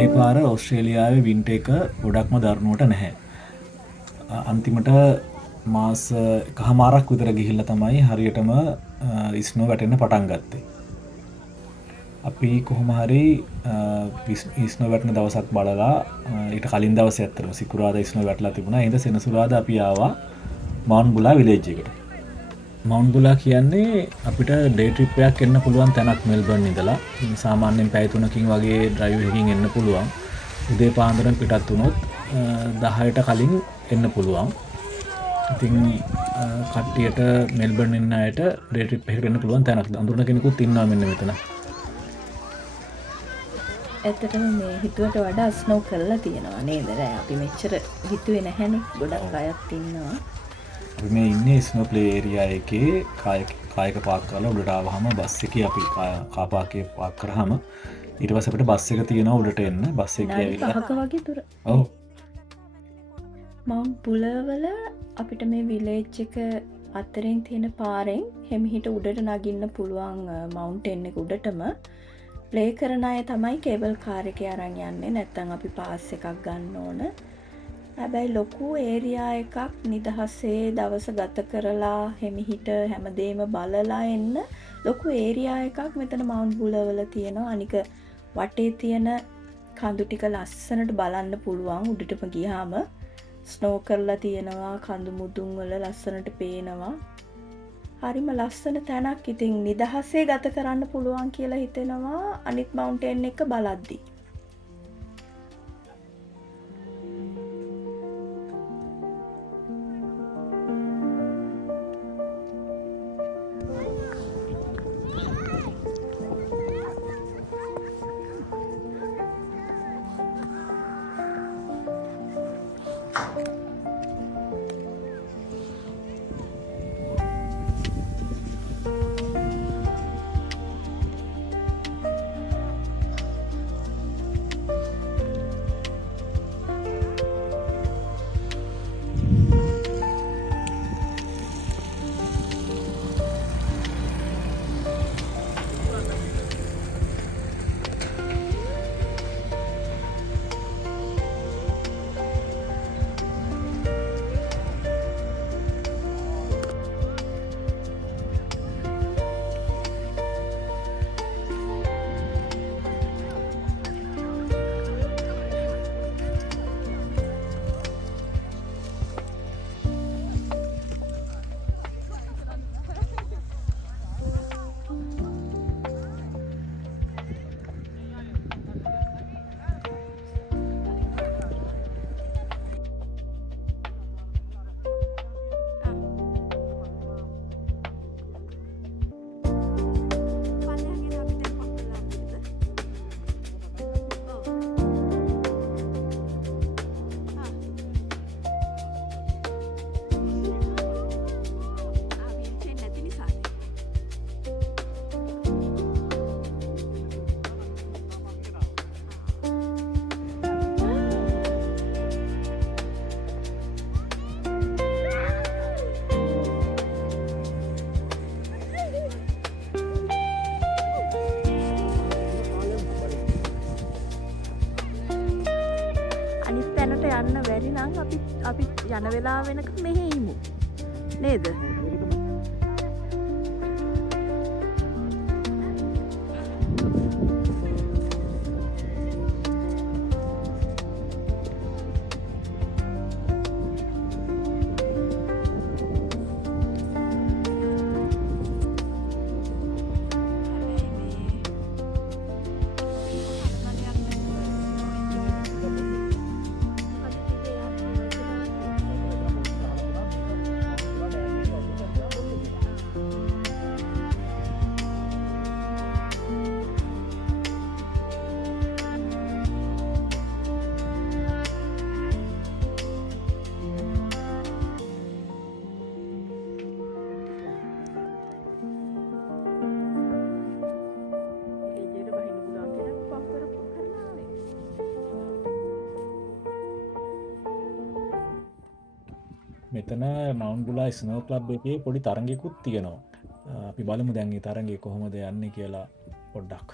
පළේ පාර ඕස්ට්‍රේලියාවේ වින්ටර් එක ගොඩක්ම දරුණුවට නැහැ. අන්තිමට මාස එකහමාරක් විතර ගිහිල්ලා තමයි හරියටම ස්නෝ වැටෙන්න පටන් ගත්තේ. අපි කොහොම හරි ස්නෝ වැටෙන දවසක් බලලා ඊට කලින් දවසේ ඇත්තටම සිකුරාදා ස්නෝ වැටලා තිබුණා. එහෙනම් සෙනසුරාදා අපි ආවා මවුන්ට් බුලා විලේජ් එකට. මවුන්ට් බුලා කියන්නේ අපිට ඩේ ට්‍රිප් එකක් එන්න පුළුවන් තැනක් මෙල්බර්න් ඉඳලා. සාමාන්‍යයෙන් පැය 3කින් වගේ ඩ්‍රයිව් එකකින් එන්න පුළුවන්. උදේ පාන්දරම පිටත් වුණොත් 10ට කලින් එන්න පුළුවන්. ඉතින් කට්ටියට මෙල්බර්න් ඉන්න අයට ඩේ ට්‍රිප් එකකට එන්න පුළුවන් තැනක්. අඳුරන කෙනෙකුත් ඉන්නවා මෙන්න මෙතන. ඇත්තටම මේ හිතුවට වඩා ස්නෝ කරලා තියෙනවා නේද? අපි මෙච්චර හිතුවේ නැහැනේ. ගොඩක් අයත් ඉන්නවා. අපි මේ ඉන්නේ ස්නෝ ප්ලේ ඒරියා එකේ කායක පාක් කරලා උඩට ආවහම බස් එකේ අපි කා පාකේ පාක් කරාම ඊට පස්සේ අපිට බස් එක තියෙනවා උඩට එන්න. බස් එකේ ඇවිල්ලා පහක වගේ දුර. ඔව්. මවුන්ට් බුලවල අපිට මේ විලේජ් එක අතරින් තියෙන පාරෙන් හෙමිහිට උඩට නගින්න පුළුවන් මවුන්ටේන් එක උඩටම. ප්ලේ කරන අය තමයි කේබල් කාර් එකේ අරන් යන්නේ. නැත්නම් අපි පාස් එකක් ගන්න ඕන. හැබැයි ලොකු ඒරියා එකක් නිදහසේ දවස ගත කරලා හෙමිහිට හැමදේම බලලා එන්න ලොකු ඒරියා එකක් මෙතන මවුන්ට් බුලවල තියෙනවා. අනික වටේ තියෙන කඳු ටික ලස්සනට බලන්න පුළුවන්. උඩටම ගියාම ස්නෝ කරලා තියෙනවා. කඳු මුදුන් වල ලස්සනට පේනවා. හරිම ලස්සන තැනක්. ඉතින් නිදහසේ ගත කරන්න පුළුවන් කියලා හිතෙනවා අනිත් මවුන්ටේන් එක බලද්දි. යන්න බැරි නම් අපි යන වෙලාව වෙනකම් මෙහෙ ඉමු නේද? මෙතන මවුන්ට් බුලා ස්නෝ ක්ලබ් එකේ පොඩි තරඟයකුත් තියෙනවා. අපි බලමු දැන් මේ තරඟය කොහොමද යන්නේ කියලා පොඩ්ඩක්.